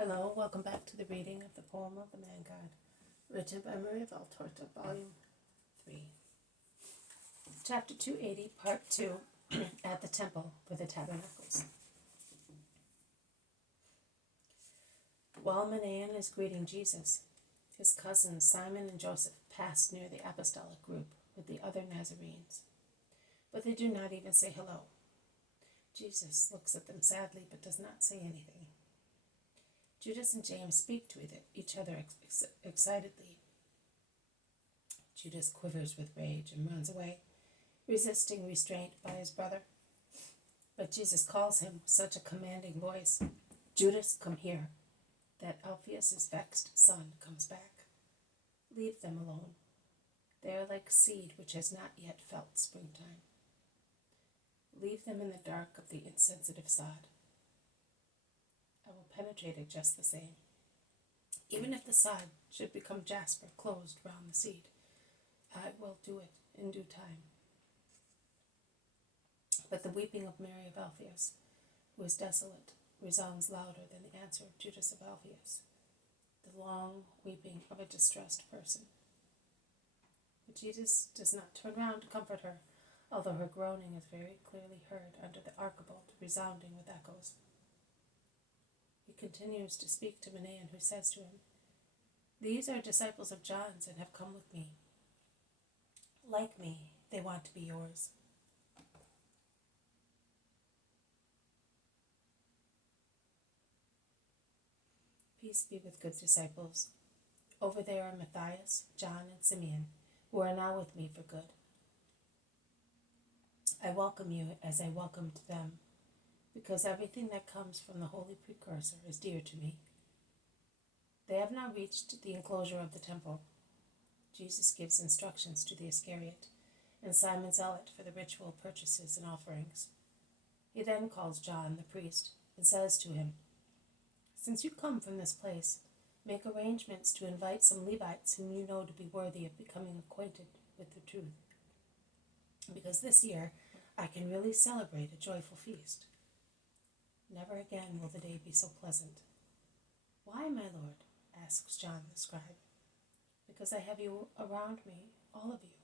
Hello, welcome back to the reading of the poem of the Man God, written by Maria Valtorta, Volume 3. Chapter 280, Part 2, At the Temple for the Tabernacles. While Manaen is greeting Jesus, his cousins Simon and Joseph pass near the apostolic group with the other Nazarenes, but they do not even say hello. Jesus looks at them sadly but does not say anything. Judas and James speak to each other excitedly. Judas quivers with rage and runs away, resisting restraint by his brother. But Jesus calls him with such a commanding voice, "Judas, come here," that Alphaeus' vexed son comes back. Leave them alone. They are like seed which has not yet felt springtime. Leave them in the dark of the insensitive sod. I will penetrate it just the same. Even if the sod should become jasper closed round the seed, I will do it in due time. But the weeping of Mary of Alphaeus, who is desolate, resounds louder than the answer of Judas of Alphaeus, the long weeping of a distressed person. But Jesus does not turn round to comfort her, although her groaning is very clearly heard under the archivolt, resounding with echoes. He continues to speak to Manaen, who says to him, "These are disciples of John's and have come with me. Like me, they want to be yours." Peace be with good disciples. Over there are Matthias, John, and Simeon, who are now with me for good. I welcome you as I welcomed them, because everything that comes from the Holy Precursor is dear to me. They have now reached the enclosure of the temple. Jesus gives instructions to the Iscariot and Simon Zealot for the ritual purchases and offerings. He then calls John, the priest, and says to him, "Since you come from this place, make arrangements to invite some Levites whom you know to be worthy of becoming acquainted with the truth, because this year I can really celebrate a joyful feast. Never again will the day be so pleasant." "Why, my Lord?" asks John the scribe. "Because I have you around me, all of you,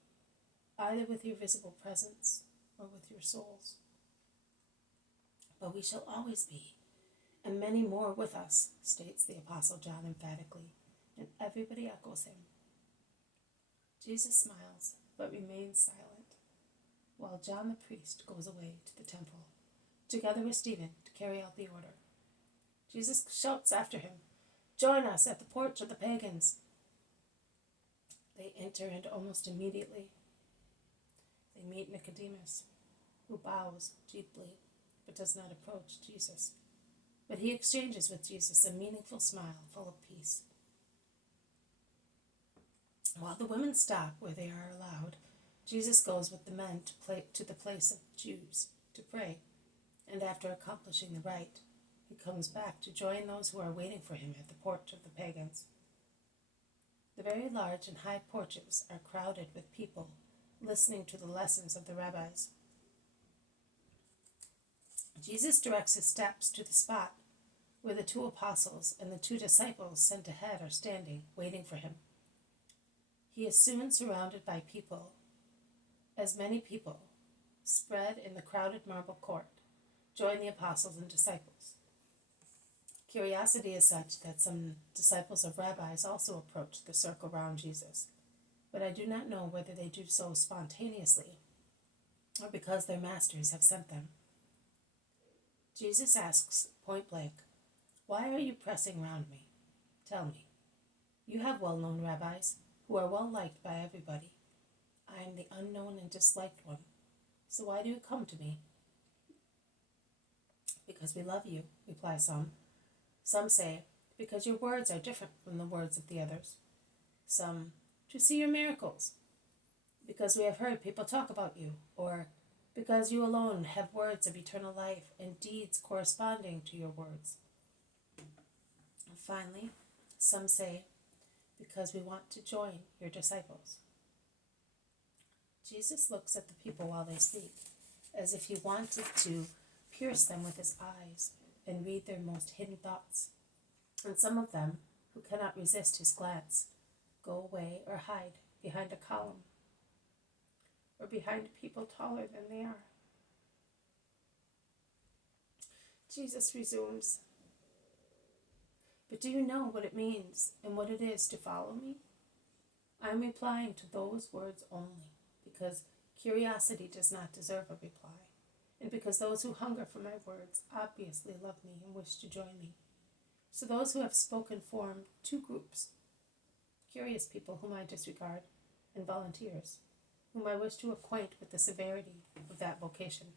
either with your visible presence or with your souls. But we shall always be, and many more with us," states the Apostle John emphatically, and everybody echoes him. Jesus smiles, but remains silent, while John the priest goes away to the temple, together with Stephen, to carry out the order. Jesus shouts after him, "Join us at the porch of the pagans." They enter, and almost immediately they meet Nicodemus, who bows deeply but does not approach Jesus. But he exchanges with Jesus a meaningful smile full of peace. While the women stop where they are allowed, Jesus goes with the men to the place of Jews to pray, and after accomplishing the rite, he comes back to join those who are waiting for him at the porch of the pagans. The very large and high porches are crowded with people listening to the lessons of the rabbis. Jesus directs his steps to the spot where the 2 apostles and the 2 disciples sent ahead are standing, waiting for him. He is soon surrounded by people, as many people, spread in the crowded marble court, join the apostles and disciples. Curiosity is such that some disciples of rabbis also approach the circle round Jesus, but I do not know whether they do so spontaneously or because their masters have sent them. Jesus asks point blank, "Why are you pressing round me? Tell me. You have well-known rabbis who are well liked by everybody. I am the unknown and disliked one, so why do you come to me?" "Because we love you," reply some. Some say, "Because your words are different from the words of the others." Some, "To see your miracles," "Because we have heard people talk about you," or "Because you alone have words of eternal life and deeds corresponding to your words." And finally, some say, "Because we want to join your disciples." Jesus looks at the people while they speak, as if he wanted to pierce them with his eyes and read their most hidden thoughts. And some of them, who cannot resist his glance, go away or hide behind a column or behind people taller than they are. Jesus resumes, "But do you know what it means and what it is to follow me?" I am replying to those words only because curiosity does not deserve a reply, and because those who hunger for my words obviously love me and wish to join me. So those who have spoken form two groups: curious people whom I disregard, and volunteers, whom I wish to acquaint with the severity of that vocation.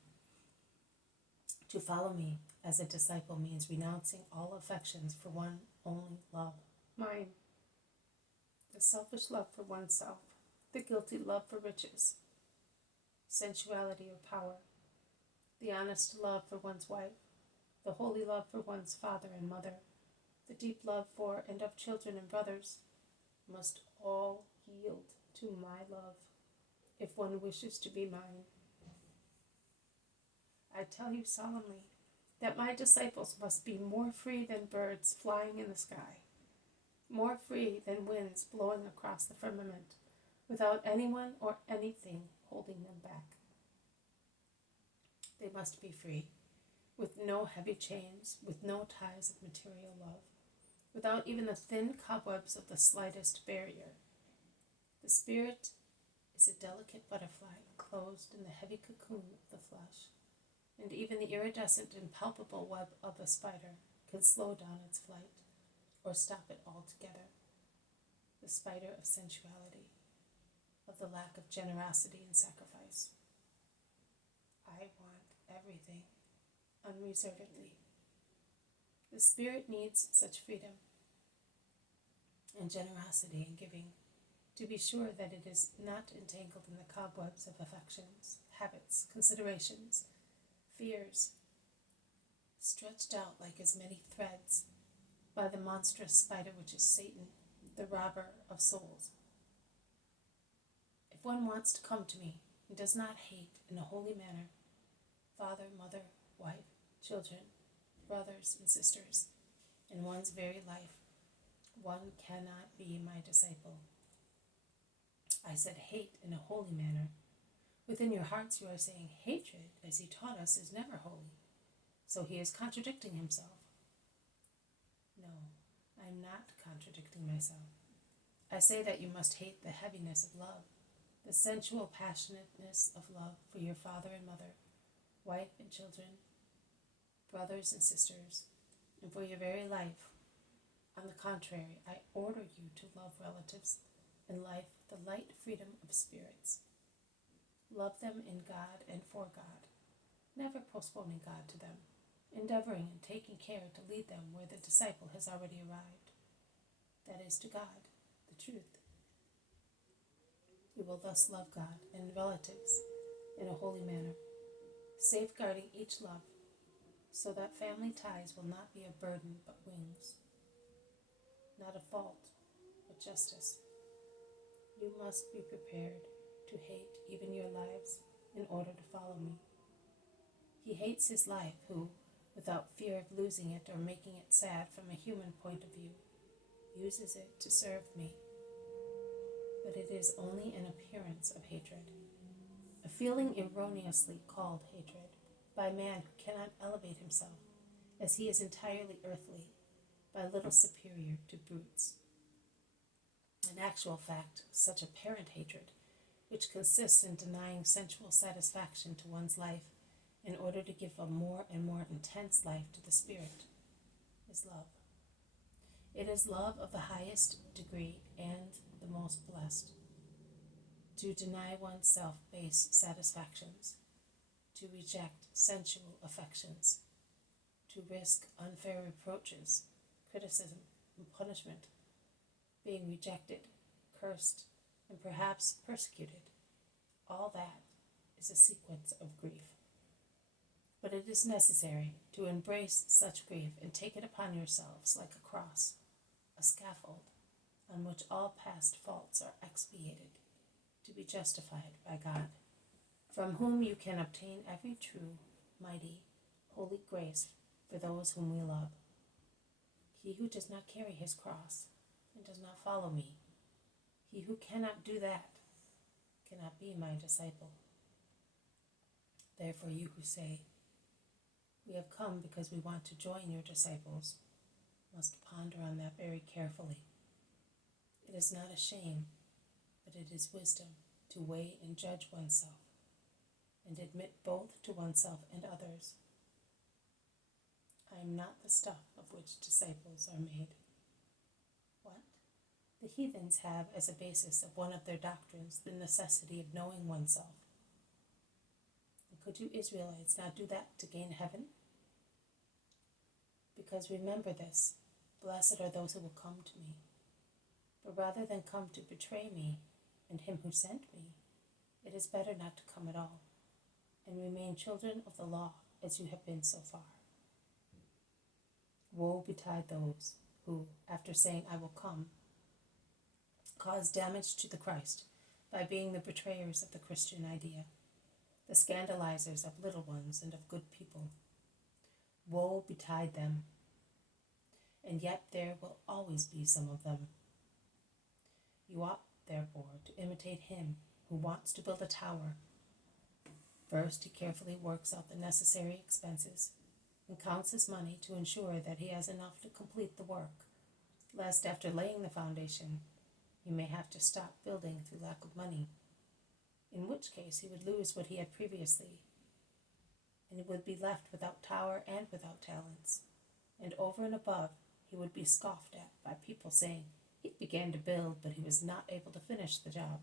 To follow me as a disciple means renouncing all affections for one only love, mine. The selfish love for oneself, the guilty love for riches, sensuality or power, the honest love for one's wife, the holy love for one's father and mother, the deep love for and of children and brothers, must all yield to my love if one wishes to be mine. I tell you solemnly that my disciples must be more free than birds flying in the sky, more free than winds blowing across the firmament, without anyone or anything holding them back. They must be free, with no heavy chains, with no ties of material love, without even the thin cobwebs of the slightest barrier. The spirit is a delicate butterfly enclosed in the heavy cocoon of the flesh, and even the iridescent and palpable web of a spider can slow down its flight or stop it altogether. The spider of sensuality, of the lack of generosity and sacrifice. I want everything, unreservedly. The spirit needs such freedom and generosity in giving, to be sure that it is not entangled in the cobwebs of affections, habits, considerations, fears, stretched out like as many threads by the monstrous spider which is Satan, the robber of souls. If one wants to come to me and does not hate in a holy manner father, mother, wife, children, brothers, and sisters, in one's very life, one cannot be my disciple. I said hate in a holy manner. Within your hearts you are saying hatred, as he taught us, is never holy. So he is contradicting himself. No, I am not contradicting myself. I say that you must hate the heaviness of love, the sensual passionateness of love for your father and mother, wife and children, brothers and sisters, and for your very life. On the contrary, I order you to love relatives and life, the light freedom of spirits. Love them in God and for God, never postponing God to them, endeavoring and taking care to lead them where the disciple has already arrived, that is, to God, the truth. You will thus love God and relatives in a holy manner, safeguarding each love, so that family ties will not be a burden but wings, not a fault but justice. You must be prepared to hate even your lives in order to follow me. He hates his life who, without fear of losing it or making it sad from a human point of view, uses it to serve me. But it is only an appearance of hatred, a feeling erroneously called hatred by a man who cannot elevate himself, as he is entirely earthly, by little superior to brutes. In actual fact, such apparent hatred, which consists in denying sensual satisfaction to one's life in order to give a more and more intense life to the spirit, is love. It is love of the highest degree and the most blessed. To deny oneself base satisfactions, to reject sensual affections, to risk unfair reproaches, criticism, and punishment, being rejected, cursed, and perhaps persecuted, all that is a sequence of grief. But it is necessary to embrace such grief and take it upon yourselves like a cross, a scaffold, on which all past faults are expiated, to be justified by God, from whom you can obtain every true, mighty, holy grace for those whom we love. He who does not carry his cross and does not follow me, he who cannot do that cannot be my disciple. Therefore, you who say, we have come because we want to join your disciples, must ponder on that very carefully. It is not a shame, but it is wisdom to weigh and judge oneself, and admit both to oneself and others. I am not the stuff of which disciples are made. What? The heathens have as a basis of one of their doctrines the necessity of knowing oneself. And could you Israelites not do that to gain heaven? Because remember this, blessed are those who will come to me. But rather than come to betray me and him who sent me, it is better not to come at all, and remain children of the law as you have been so far. Woe betide those who, after saying, I will come, cause damage to the Christ by being the betrayers of the Christian idea, the scandalizers of little ones and of good people. Woe betide them. And yet there will always be some of them. You ought, therefore, to imitate him who wants to build a tower. First, he carefully works out the necessary expenses and counts his money to ensure that he has enough to complete the work, lest after laying the foundation, he may have to stop building through lack of money, in which case he would lose what he had previously, and he would be left without tower and without talents, and over and above, he would be scoffed at by people saying he began to build, but he was not able to finish the job.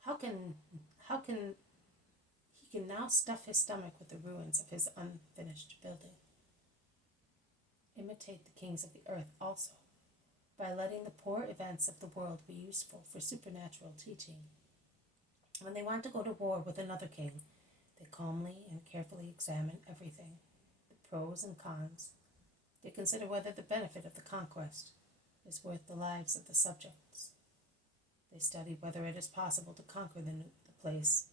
How can he now stuff his stomach with the ruins of his unfinished building? Imitate the kings of the earth also, by letting the poor events of the world be useful for supernatural teaching. When they want to go to war with another king, they calmly and carefully examine everything, the pros and cons. They consider whether the benefit of the conquest is worth the lives of the subjects. They study whether it is possible to conquer the place,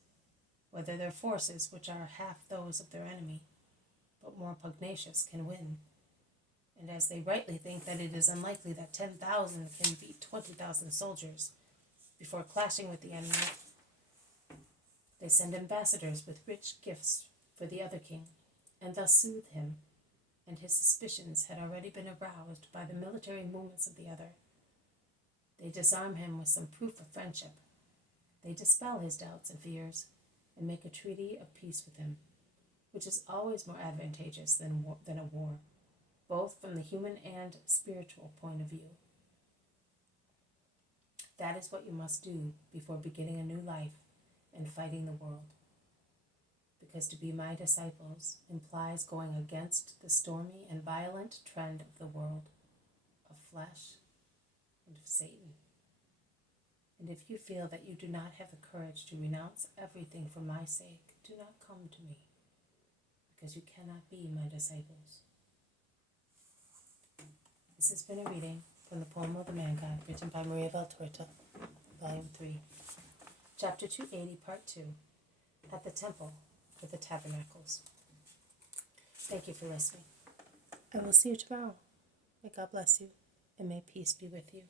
whether their forces, which are half those of their enemy, but more pugnacious, can win. And as they rightly think that it is unlikely that 10,000 can beat 20,000 soldiers before clashing with the enemy, they send ambassadors with rich gifts for the other king, and thus soothe him, and his suspicions had already been aroused by the military movements of the other. They disarm him with some proof of friendship. They dispel his doubts and fears, and make a treaty of peace with him, which is always more advantageous than a war, both from the human and spiritual point of view. That is what you must do before beginning a new life and fighting the world. Because to be my disciples implies going against the stormy and violent trend of the world, of flesh and of Satan. And if you feel that you do not have the courage to renounce everything for my sake, do not come to me, because you cannot be my disciples. This has been a reading from the poem of the Man God, written by Maria Valtorta, Volume 3, Chapter 280, Part 2, At the Temple for the Tabernacles. Thank you for listening. I will see you tomorrow. May God bless you, and may peace be with you.